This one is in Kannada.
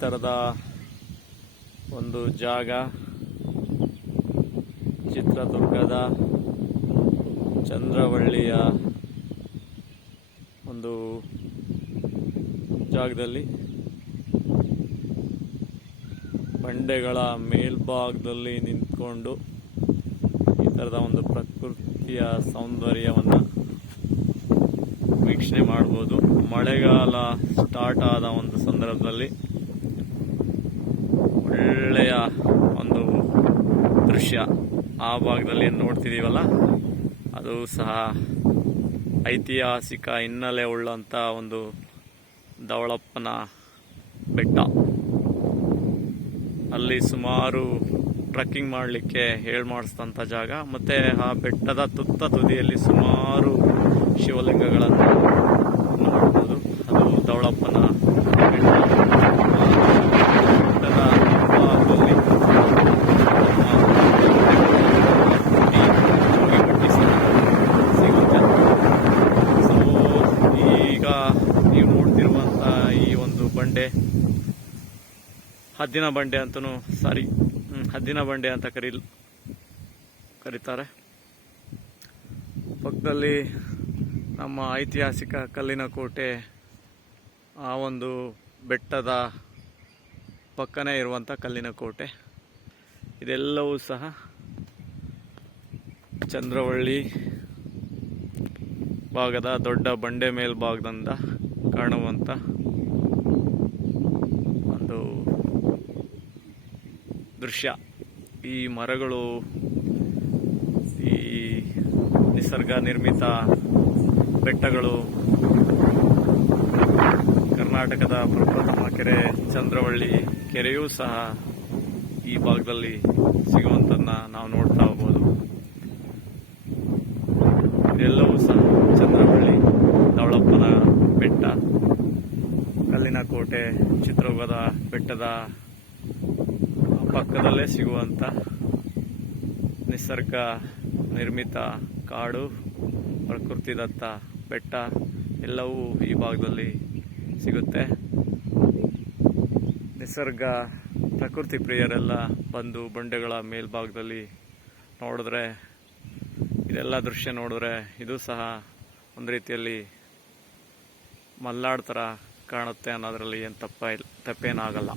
ಥರದ ಒಂದು ಜಾಗ ಚಿತ್ರದುರ್ಗದ ಚಂದ್ರವಳ್ಳಿಯ ಒಂದು ಜಾಗದಲ್ಲಿ ಬಂಡೆಗಳ ಮೇಲ್ಭಾಗದಲ್ಲಿ ನಿಂತ್ಕೊಂಡು ಈ ಥರದ ಒಂದು ಪ್ರಕೃತಿಯ ಸೌಂದರ್ಯವನ್ನು ವೀಕ್ಷಣೆ ಮಾಡ್ಬೋದು. ಮಳೆಗಾಲ ಸ್ಟಾರ್ಟ್ ಆದ ಒಂದು ಸಂದರ್ಭದಲ್ಲಿ ಒಳ್ಳೆಯ ಒಂದು ದೃಶ್ಯ ಆ ಭಾಗದಲ್ಲಿ ಏನು ನೋಡ್ತಿದ್ದೀವಲ್ಲ, ಅದು ಸಹ ಐತಿಹಾಸಿಕ ಹಿನ್ನೆಲೆ ಉಳ್ಳಂಥ ಒಂದು ಧವಳಪ್ಪನ ಬೆಟ್ಟ. ಅಲ್ಲಿ ಸುಮಾರು ಟ್ರೆಕ್ಕಿಂಗ್ ಮಾಡಲಿಕ್ಕೆ ಮಾಡಿಸಿದಂಥ ಜಾಗ. ಮತ್ತು ಆ ಬೆಟ್ಟದ ತುದಿಯಲ್ಲಿ ಸುಮಾರು ಶಿವಲಿಂಗಗಳನ್ನು ನೋಡ್ಬೋದು. ಅದು ಧವಳಪ್ಪನ ಬೆಟ್ಟ. ಬೆಟ್ಟದ ಭಾಗದಲ್ಲಿ ಸಿಗುತ್ತೆ. ಸೊ ಈಗ ನೀವು ನೋಡ್ತಿರುವಂಥ ಈ ಒಂದು ಬಂಡೆ ಹದ್ದಿನ ಬಂಡೆ ಅಂತಲೂ ಹದ್ದಿನ ಬಂಡೆ ಅಂತ ಕರೀತಾರೆ. ಪಕ್ಕದಲ್ಲಿ ನಮ್ಮ ಐತಿಹಾಸಿಕ ಕಲ್ಲಿನ ಕೋಟೆ ಆ ಒಂದು ಬೆಟ್ಟದ ಪಕ್ಕನೇ ಇರುವಂಥ ಕಲ್ಲಿನ ಕೋಟೆ. ಇದೆಲ್ಲವೂ ಸಹ ಚಂದ್ರವಳ್ಳಿ ಭಾಗದ ದೊಡ್ಡ ಬಂಡೆ ಮೇಲ್ಭಾಗದಿಂದ ಕಾಣುವಂಥ ಒಂದು ದೃಶ್ಯ. ಈ ಮರಗಳು, ಈ ನಿಸರ್ಗ ನಿರ್ಮಿತ ಬೆಟ್ಟಗಳು, ಕರ್ನಾಟಕದ ಪ್ರಪ್ರಥಮ ಕೆರೆ ಚಂದ್ರವಳ್ಳಿ ಕೆರೆಯೂ ಸಹ ಈ ಭಾಗದಲ್ಲಿ ಸಿಗುವಂಥದ್ದನ್ನ ನಾವು ನೋಡ್ತಾ ಹೋಗ್ಬೋದು. ಇದೆಲ್ಲವೂ ಸಹ ಚಂದ್ರವಳ್ಳಿ, ಧವಳಪ್ಪನ ಬೆಟ್ಟ, ಕಲ್ಲಿನ ಕೋಟೆ, ಚಿತ್ರದುರ್ಗದ ಬೆಟ್ಟದ ಪಕ್ಕದಲ್ಲೇ ಸಿಗುವಂಥ ನಿಸರ್ಗ ನಿರ್ಮಿತ ಕಾಡು, ಪ್ರಕೃತಿದತ್ತ ಬೆಟ್ಟ ಎಲ್ಲವೂ ಈ ಭಾಗದಲ್ಲಿ ಸಿಗುತ್ತೆ. ನಿಸರ್ಗ ಪ್ರಕೃತಿ ಪ್ರಿಯರೆಲ್ಲ ಬಂದು ಬಂಡೆಗಳ ಮೇಲ್ಭಾಗದಲ್ಲಿ ನೋಡಿದ್ರೆ, ಇದೆಲ್ಲ ದೃಶ್ಯ ನೋಡಿದ್ರೆ ಇದು ಸಹ ಒಂದು ರೀತಿಯಲ್ಲಿ ಮಲ್ನಾಡು ಥರ ಕಾಣುತ್ತೆ ಅನ್ನೋದರಲ್ಲಿ ಏನು ತಪ್ಪೇನಾಗಲ್ಲ.